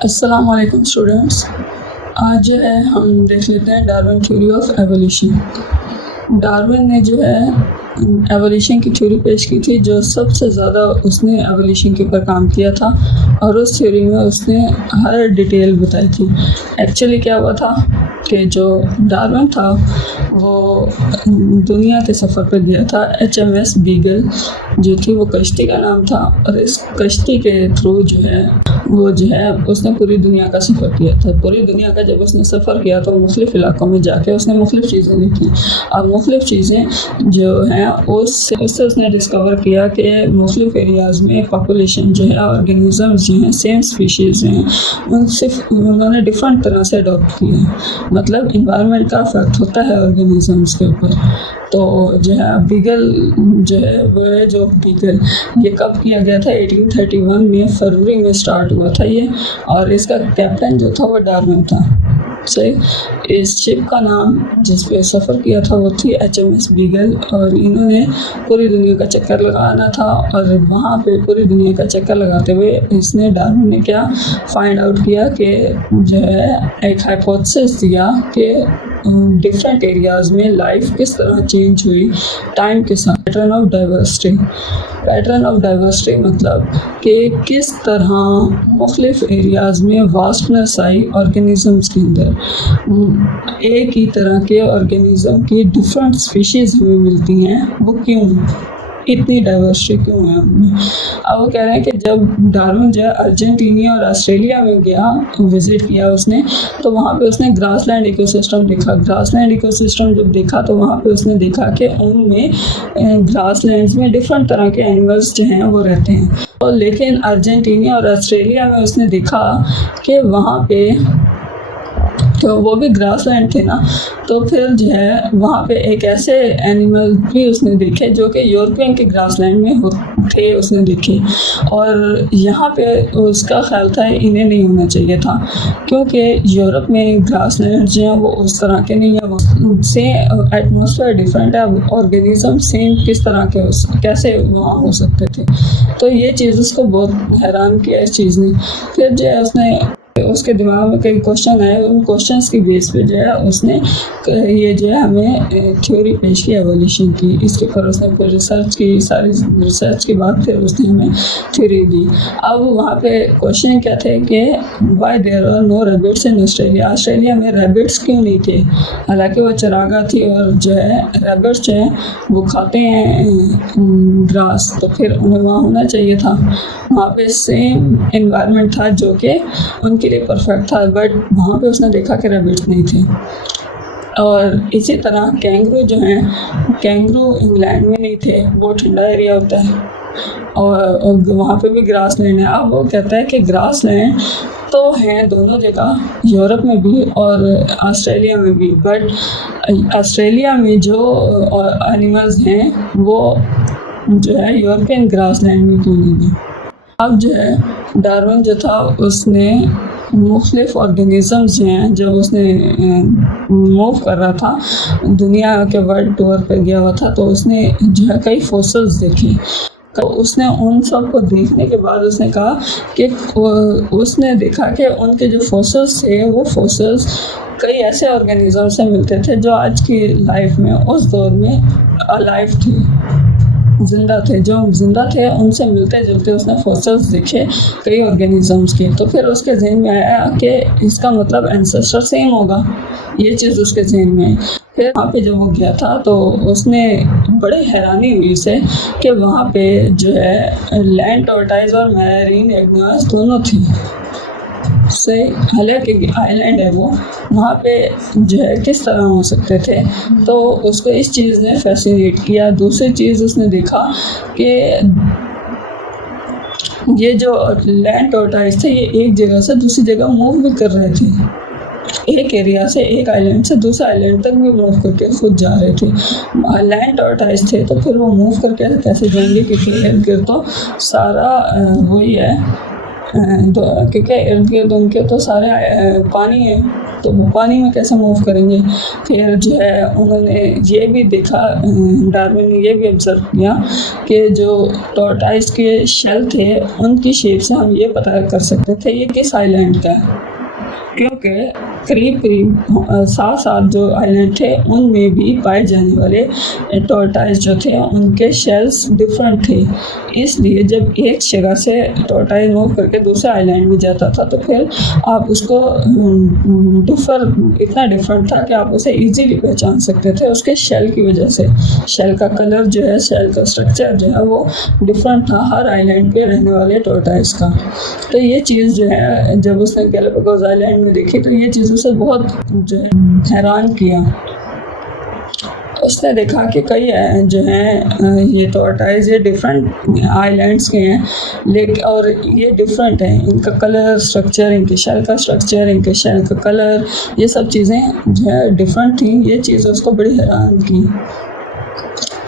अस्सलाम वालेकुम स्टूडेंट्स। आज जो है हम देख लेते हैं Darwin theory of evolution. Darwin ने जो है एवोल्यूशन की थ्योरी पेश की थी, जो सबसे ज़्यादा उसने एवोल्यूशन के ऊपर काम किया था और उस थ्योरी में उसने हर डिटेल बताई थी। एक्चुअली क्या हुआ था कि जो डार्विन था वो दुनिया के सफ़र पर गया था। HMS बीगल जो थी वो कश्ती का नाम था, और इस कश्ती के थ्रू जो है उसने पूरी दुनिया का सफ़र किया था। पूरी दुनिया का जब उसने सफ़र किया तो मुख्तलिफ़ इलाकों में जाके उसने मुख्तलिफ़ चीज़ें देखी, और मुख्तलिफ़ चीज़ें जो हैं उससे उसने डिस्कवर किया कि मुख्तलिफ़ एरियाज़ में पॉपुलेशन जो है, ऑर्गेनिज़म्स जो हैं, सेम स्पीशीज़ हैं, उन्होंने डिफरेंट तरह से अडॉप्ट किए हैं। मतलब इन्वायरमेंट का इफेक्ट होता है ऑर्गेनिज़म्स के ऊपर। तो जो है बीगल जो है वो है जो बीगल ये कब किया गया था? 1831 में फरवरी में स्टार्ट हुआ था ये, और इसका कैप्टन जो था वो डार्विन था। सही। इस शिप का नाम जिस पे सफ़र किया था वो थी HMS बीगल, और इन्होंने पूरी दुनिया का चक्कर लगाना था, और वहाँ पे पूरी दुनिया का चक्कर लगाते हुए इसने डार्विन ने क्या फाइंड आउट किया कि जो है एक हाइपोथेसिस दिया कि डिफरेंट एरियाज़ में लाइफ किस तरह चेंज हुई टाइम के साथ। पैटर्न ऑफ डाइवर्सिटी मतलब कि किस तरह मुख्तलिफ़ एरियाज़ में वास्टनेस आई ऑर्गेनिज़म्स के अंदर। एक ही तरह के ऑर्गेनिज़म की डिफरेंट स्पीशीज़ हमें मिलती हैं, वो क्यों इतनी डाइवर्सिटी क्यों है उनमें। अब वो कह रहे हैं कि जब डार्विन जो है अर्जेंटीना और ऑस्ट्रेलिया में गया, विज़िट किया उसने, तो वहाँ पे उसने ग्रासलैंड इकोसिस्टम देखा। ग्रासलैंड इकोसिस्टम जब देखा तो वहाँ पे उसने देखा कि उनमें ग्रासलैंड्स में डिफरेंट तरह के एनिमल्स जो हैं वो रहते हैं। और लेकिन अर्जेंटीना और ऑस्ट्रेलिया में उसने देखा कि वहाँ पे तो वो भी ग्रासलैंड थे ना, तो फिर जो है वहाँ पे एक ऐसे एनिमल भी उसने देखे जो कि यूरोपियन के ग्रासलैंड में थे, उसने देखे। और यहाँ पे उसका ख्याल था इन्हें नहीं होना चाहिए था, क्योंकि यूरोप में ग्रासलैंड जो हैं वो उस तरह के नहीं है, से एटमॉस्फेयर डिफरेंट है, ऑर्गेनिज्म सेम किस तरह के कैसे वहाँ हो सकते थे। तो ये चीज़ उसको बहुत हैरान किया इस चीज़ ने। फिर जो है उसके दिमाग में कई क्वेश्चन आए, उन क्वेश्चंस की बेस पे जो है उसने ये जो है हमें थ्योरी पेश की एवोल्यूशन की। इसके ऊपर उसने फिर रिसर्च की, सारी रिसर्च के बाद फिर उसने हमें थ्योरी दी। अब वहाँ पे क्वेश्चन क्या थे कि why there are no rabbits in Australia. Australia में रैबिट्स क्यों नहीं थे? हालांकि वो चरागाह थी, और जो है रैबिट्स जो हैं वो खाते हैं ग्रास, तो फिर उन्हें वहाँ होना चाहिए था। वहाँ पे सेम एनवायरनमेंट था जो कि उनके लिए परफेक्ट था, बट वहाँ पे उसने देखा कि रैबिट्स नहीं थे। और इसी तरह कैंगरू जो हैं, कैंगरू इंग्लैंड में नहीं थे, वो ठंडा एरिया होता है, और वहाँ पे भी ग्रासलैंड है। अब वो कहता है कि ग्रासलैंड तो हैं दोनों जगह, यूरोप में भी और ऑस्ट्रेलिया में भी, बट ऑस्ट्रेलिया में जो एनिमल्स हैं वो जो है यूरोपियन ग्रासलैंड में क्यों नहीं है। अब जो है डार्विन जो था उसने मुख्तलिफ़ ऑर्गेनिज़म्स जो हैं, जब उसने मूव कर रहा था, दुनिया के वर्ल्ड टूर पर गया हुआ था, तो उसने जो है कई फॉसिल्स देखे। तो उसने उन सब को देखने के बाद उसने कहा कि उसने देखा कि उनके जो फॉसिल्स थे वो फॉसिल्स कई ऐसे ऑर्गेनिज़म से मिलते थे जो आज की लाइफ में उस दौर में अलाइव थे, जिंदा थे, जो जिंदा थे उनसे मिलते जुलते उसने फॉसिल्स देखे कई ऑर्गेनिजम्स के। तो फिर उसके जहन में आया कि इसका मतलब एंसेस्टर सेम होगा, ये चीज़ उसके जहन में आई। फिर वहाँ पे जब वो गया था तो उसने बड़े हैरानी हुई उसे कि वहाँ पे जो है लैंड टॉर्टाइज और मैरीन इग्वानास दोनों थी। से हालांकि आइलैंड है वो, वहाँ पे जो है किस तरह हो सकते थे, तो उसको इस चीज़ ने फैसिनेट किया। दूसरी चीज़ उसने देखा कि ये जो लैंड टॉर्टाइज थे ये एक जगह से दूसरी जगह मूव भी कर रहे थे, एक एरिया से, एक आइलैंड से दूसरे आइलैंड तक भी मूव करके खुद जा रहे थे। लैंड टॉर्टाइज थे तो फिर वो मूव करके कैसे जाएंगे, क्योंकि इर्द गिर्द तो सारा वही है क्योंकि इर्द गिर्द उनके तो सारे पानी है, तो वो पानी में कैसे मूव करेंगे। फिर जो है उन्होंने ये भी देखा, डार्विन ने ये भी ऑब्जर्व किया कि जो टॉर्टाइज के शेल थे उनकी शेप से हम ये पता कर सकते थे ये किस आइलैंड का है, क्योंकि करीब 7 जो आइलैंड थे उनमें भी पाए जाने वाले टॉर्टाइज जो थे उनके शेल्स डिफरेंट थे। इसलिए जब एक जगह से टॉर्टाइज मूव करके दूसरे आइलैंड में जाता था तो फिर आप उसको इतना डिफरेंट था कि आप उसे इजीली पहचान सकते थे उसके शेल की वजह से। शेल का कलर जो है, शेल का स्ट्रक्चर जो है वो डिफरेंट था हर आइलैंड पे रहने वाले टॉर्टाइज का। तो ये चीज़ जो है जब उसने गैलापागोस आइलैंड में देखी तो ये चीज़ उसे बहुत जो है हैरान किया। उसने देखा कि कई जो हैं ये टॉर्टाइज ये डिफरेंट आइलैंड्स के हैं, लेकिन और ये डिफरेंट हैं, इनका कलर स्ट्रक्चर, इनके शेल का स्ट्रक्चर, इनके शेल का कलर, ये सब चीज़ें जो है डिफरेंट थी। ये चीज़ उसको बड़ी हैरान की।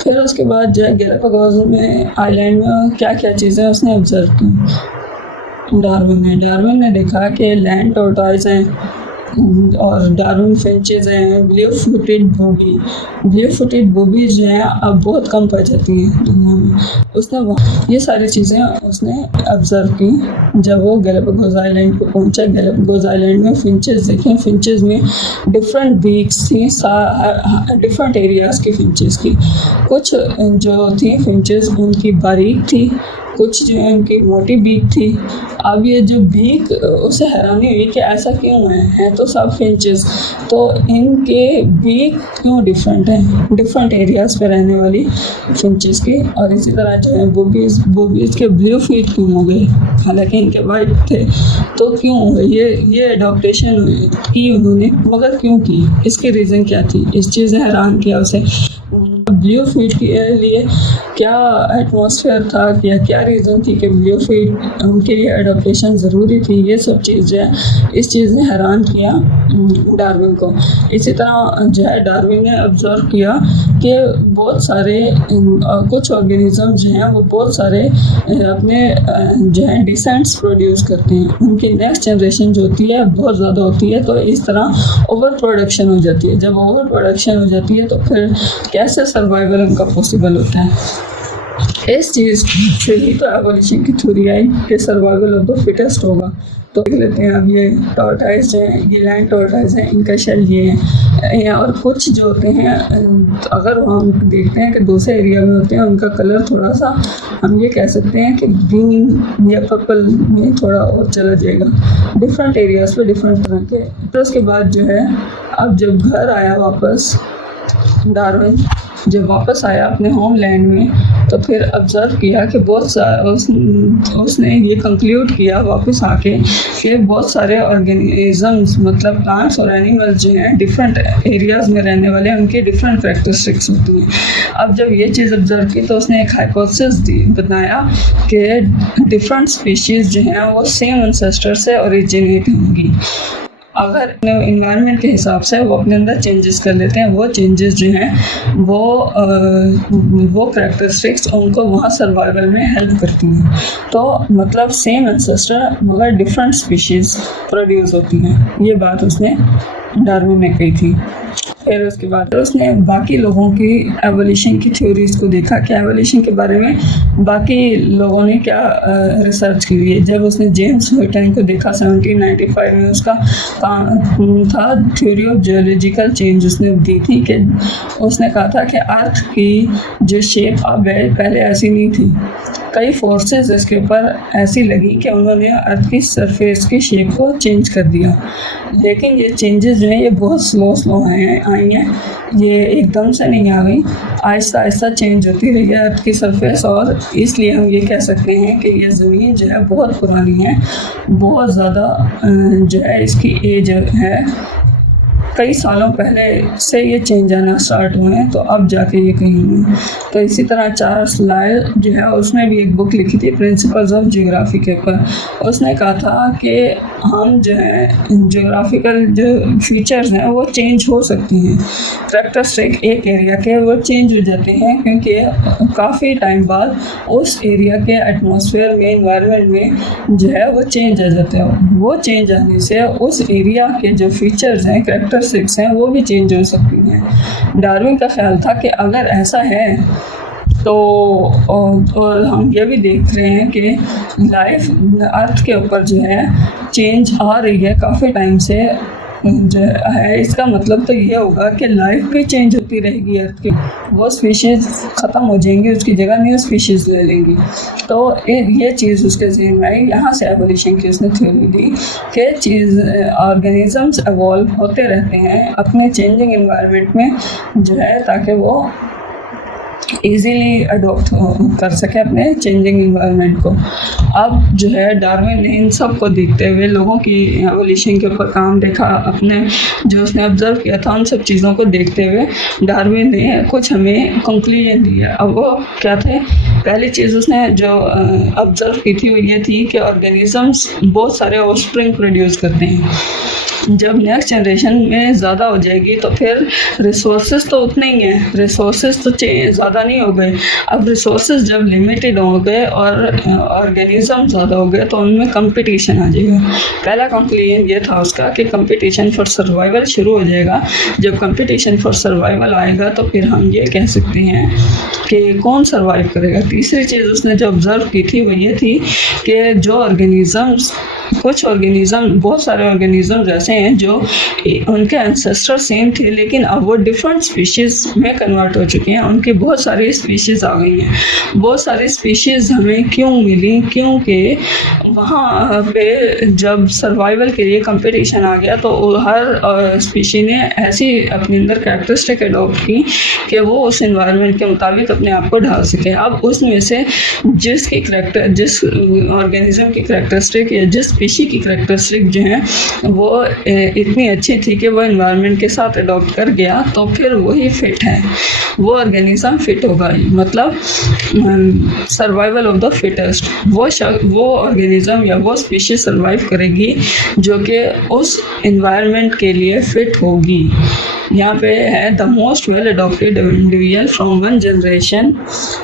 फिर उसके बाद जो है गैलापागोस में आइलैंड में क्या क्या चीज़ें उसने ऑब्जर्व की। डार्विन ने देखा कि लैंड टॉर्टाइज हैं और डार्विन फिंचेस हैं, ब्लू फुटेड बूबी जो हैं अब बहुत कम पाई जाती हैं दुनिया में। उसने ये सारी चीज़ें उसने ऑब्जर्व की जब वो गैलापागोस आइलैंड पे पहुंचा। गैलापागोस आइलैंड में फिंचेस देखें, फिंचेस में डिफरेंट बीक्स थी, डिफरेंट एरियाज़ की फिंचेस की। कुछ जो थी फिंचेस उनकी बारीक थी, कुछ जो है उनकी मोटी बीक थी। अब ये जो बीक उसे हैरानी हुई कि ऐसा क्यों है तो सब फिंचेस, तो इनके बीक क्यों डिफरेंट हैं, डिफरेंट एरियाज़ पे रहने वाली फिंचेस की। और इसी तरह जो है बूबीज़ के ब्लू फीट क्यों हो गए, हालांकि इनके वाइट थे, तो क्यों हो गए। ये अडॉप्टेशन की उन्होंने, मगर क्यों की, इसकी रीज़न क्या थी, इस चीज़ ने हैरान किया उसे। ब्लू फीट के लिए क्या एटमॉस्फेयर था या क्या रीज़न थी कि ब्लू फीट उनके लिए एडॉप्टेशन ज़रूरी थी, ये सब चीज़ें इस चीज़ ने हैरान किया डार्विन को। इसी तरह जो है डार्विन ने ऑब्जर्व किया कि बहुत सारे कुछ ऑर्गेनिज्म जो हैं वो बहुत सारे अपने जो है डिसेंट्स प्रोड्यूस करते हैं, उनकी नेक्स्ट जनरेशन जो होती है बहुत ज़्यादा होती है, तो इस तरह ओवर प्रोडक्शन हो जाती है। जब ओवर प्रोडक्शन हो जाती है तो फिर कैसे सर्वाइवल उनका पॉसिबल होता है। इस चीज़ से ही तो एवोल्यूशन की थ्योरी आई कि सर्वाइवल ऑफ द फिटेस्ट होगा। तो देख लेते हैं अब ये टॉर्टाइज हैं, ये लैंड टॉर्टाइज हैं, इनका शेल ये है। और कुछ जो होते हैं अगर हम देखते हैं कि दूसरे एरिया में होते हैं उनका कलर थोड़ा सा हम ये कह सकते हैं कि ग्रीन या पर्पल में थोड़ा और चला जाएगा, डिफरेंट एरियाज़ पे डिफरेंट तरह के। तो उसके बाद जो है अब जब घर आया वापस डार्विन, जब वापस आया अपने होमलैंड में तो फिर ऑब्ज़र्व किया कि उसने ये कंक्लूड किया वापस आके कि बहुत सारे ऑर्गेनिजम्स मतलब प्लांट्स और एनिमल्स जो हैं डिफरेंट एरियाज़ में रहने वाले हैं, उनकी डिफरेंट कैरेक्टरिस्टिक्स होती हैं। अब जब ये चीज़ ऑब्ज़र्व की तो उसने एक हाइपोथेसिस बनाया कि डिफरेंट स्पीशीज़ जो हैं वो सेम एंसेस्टर से ओरिजिनेट होंगी। अगर इन्वायरमेंट के हिसाब से वो अपने अंदर चेंजेस कर लेते हैं, वो चेंजेस जो हैं वो कैरेक्टरिस्टिक्स उनको वहाँ सर्वाइवल में हेल्प करती हैं। तो मतलब सेम एंसेस्टर मगर डिफरेंट स्पीशीज़ प्रोड्यूस होती हैं, ये बात उसने डार्विन ने कही थी। फिर उसके बाद उसने बाकी लोगों की एवोल्यूशन की थ्योरीज़ को देखा कि एवोल्यूशन के बारे में बाकी लोगों ने क्या रिसर्च की है। जब उसने जेम्स न्यूटन को देखा 1795 में, उसका था थ्योरी ऑफ जियोलॉजिकल चेंज उसने दी थी कि उसने कहा था कि अर्थ की जो शेप अब है पहले ऐसी नहीं थी, कई फोर्सेस इसके ऊपर ऐसी लगी कि उन्होंने अर्थ की सरफेस की शेप को चेंज कर दिया। लेकिन ये चेंजेस जो हैं ये बहुत स्लो आई हैं, ये एकदम से नहीं आ गई, आहिस्ता आहिस्ता चेंज होती रही है अर्थ की सरफेस। और इसलिए हम ये कह सकते हैं कि ये ज़मीन जो है बहुत पुरानी है, बहुत ज़्यादा जो है इसकी एज है, कई सालों पहले से ये चेंज आना स्टार्ट हुए हैं, तो अब जाके ये कहीं हुए। तो इसी तरह चार्ल्स लायल जो है उसने भी एक बुक लिखी थी प्रिंसिपल्स ऑफ जियोग्राफी के ऊपर। उसने कहा था कि हम जो है जोग्राफिकल जो फीचर्स हैं वो चेंज हो सकती हैं, करैक्टरिस्टिक एक एरिया के वो चेंज हो जाते हैं, क्योंकि काफ़ी टाइम बाद उस एरिया के एटमॉस्फेयर में, इन्वायरमेंट में जो है वो चेंज आ जाते हैं। वो चेंज आने से उस एरिया के जो फीचर्स हैं, करैक्टरिस्टिक्स हैं, वो भी चेंज हो सकती हैं। डार्विन का ख्याल था कि अगर ऐसा है तो और हम ये भी देख रहे हैं कि लाइफ अर्थ के ऊपर जो है चेंज आ रही है काफ़ी टाइम से जो है, इसका मतलब तो ये होगा कि लाइफ भी चेंज होती रहेगी अर्थ की। वो स्पीशीज़ ख़त्म हो जाएंगी, उसकी जगह न्यू स्पीशीज़ ले लेंगी। तो ये चीज़ उसके ज़हन में आई। यहाँ से एवोल्यूशन की उसने थ्योरी दी कि चीज़ ऑर्गेनिज़म्स एवॉल्व होते रहते हैं अपने चेंजिंग इन्वायरमेंट में जो है, ताकि वो इजीली अडॉप्ट कर सके अपने चेंजिंग इन्वायरमेंट को। अब जो है डार्विन ने इन सब को देखते हुए, लोगों की एवोल्यूशन के ऊपर काम देखा, अपने जो उसने ऑब्ज़र्व किया था उन सब चीज़ों को देखते हुए डार्विन ने कुछ हमें कंक्लूजन दिया। अब वो क्या थे? पहली चीज़ उसने जो ऑब्ज़र्व की थी वो ये थी कि ऑर्गेनिज़म्स बहुत सारे ऑफस्प्रिंग प्रोड्यूस करते हैं। जब नेक्स्ट जनरेशन में ज़्यादा हो जाएगी तो फिर रिसोर्सेज तो उतने ही हैं, रिसोर्सेज तो ज़्यादा नहीं हो गए। अब रिसोर्सेज जब लिमिटेड हो गए और ऑर्गेनिज़म ज़्यादा हो गए तो उनमें कंपटीशन आ जाएगा। पहला कंक्लूजन ये था उसका कि कंपटीशन फॉर सर्वाइवल शुरू हो जाएगा। जब कंपटीशन फॉर सर्वाइवल आएगा तो फिर हम ये कह सकते हैं कि कौन सर्वाइव करेगा। तीसरी चीज़ उसने जो ऑब्ज़र्व की थी वो ये थी कि जो ऑर्गेनिज़म्स, कुछ ऑर्गेनिज़म, बहुत सारे ऑर्गेनिज़म्स ऐसे हैं जो उनके एंसेस्टर सेम थे लेकिन अब वो डिफरेंट स्पीशीज़ में कन्वर्ट हो चुके हैं। उनकी बहुत सारी स्पीशीज़ आ गई हैं। बहुत सारी स्पीशीज़ हमें क्यों मिली? क्योंकि वहाँ पे जब सर्वाइवल के लिए कंपटीशन आ गया तो हर स्पीशी ने ऐसी अपने अंदर कैरेक्टरिस्टिक अडॉप्ट की कि वो उस इन्वायरमेंट के मुताबिक अपने आप को ढाल सके। अब उसमें से जिस ऑर्गेनिज़म की कैरेक्टरिस्टिक या जिस स्पीशी की कैरेक्टरिस्टिक जो है वो इतनी अच्छी थी कि वो इन्वायरमेंट के साथ अडॉप्ट कर गया, तो फिर वही फिट है, वो ऑर्गेनिज़म फिट होगा। मतलब सर्वाइवल ऑफ द फिटेस्ट, वो ऑर्गेनिज़म या वो स्पीशी सर्वाइव करेगी जो कि उस इन्वायरमेंट के लिए फिट होगी। यहाँ पे है the most well adopted individual from one generation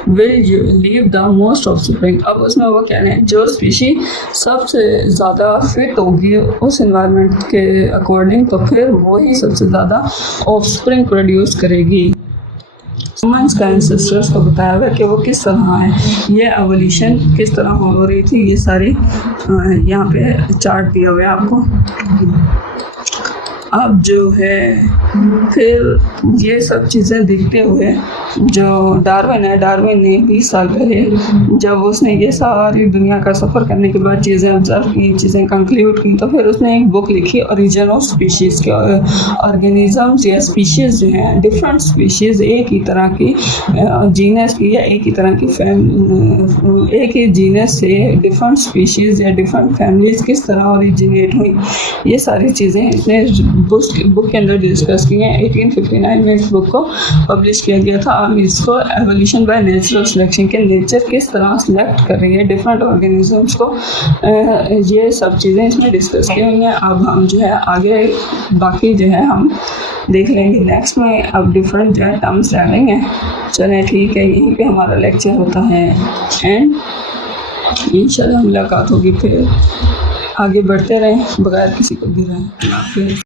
will leave the most offspring. अब उसमें वो कह रहे हैं जो स्पीशी सबसे ज़्यादा फिट होगी उस इन्वायरमेंट के अकॉर्डिंग तो फिर वही सबसे ज़्यादा ऑफस्प्रिंग प्रोड्यूस करेगी। ह्यूमन्स का एंसेस्टर्स को बताया हुआ कि वो किस तरह है, ये एवोल्यूशन किस तरह हो रही थी। ये सारी यहाँ पे चार्ट दिया हुआ है आपको। अब जो है फिर ये सब चीज़ें देखते हुए जो डार्विन है, डार्विन ने 20 साल पहले जब उसने ये सारी दुनिया का सफ़र करने के बाद चीज़ें ऑब्ज़र्व की, चीज़ें कंक्लूड की, तो फिर उसने एक बुक लिखी ओरिजिन ऑफ स्पीशीज़ के। ऑर्गेनिज़म्स या स्पीशीज़ जो हैं, डिफरेंट स्पीशीज़ एक ही तरह की जीनस की या एक ही तरह की एक ही जीनस से डिफरेंट स्पीशीज़ या डिफरेंट फैमिलीज़ किस तरह ओरिजिनेट हुई, ये सारी चीज़ें इसने बुक के अंदर डिस्कस की हैं। 1859 में इस बुक को पब्लिश किया गया था। अब इसको एवोल्यूशन बाय नेचुरल सिलेक्शन के नेचर किस तरह सिलेक्ट कर रही है डिफरेंट ऑर्गेनिजम्स को, ये सब चीज़ें इसमें डिस्कस की हुई हैं। अब हम जो है आगे बाकी जो है हम देख लेंगे नेक्स्ट में। अब डिफरेंट जो है टर्म्स डालेंगे। चलें ठीक है, यहीं पे हमारा लेक्चर होता है एंड इंशाल्लाह मुलाकात होगी। फिर आगे बढ़ते रहें बगैर किसी को गिराए।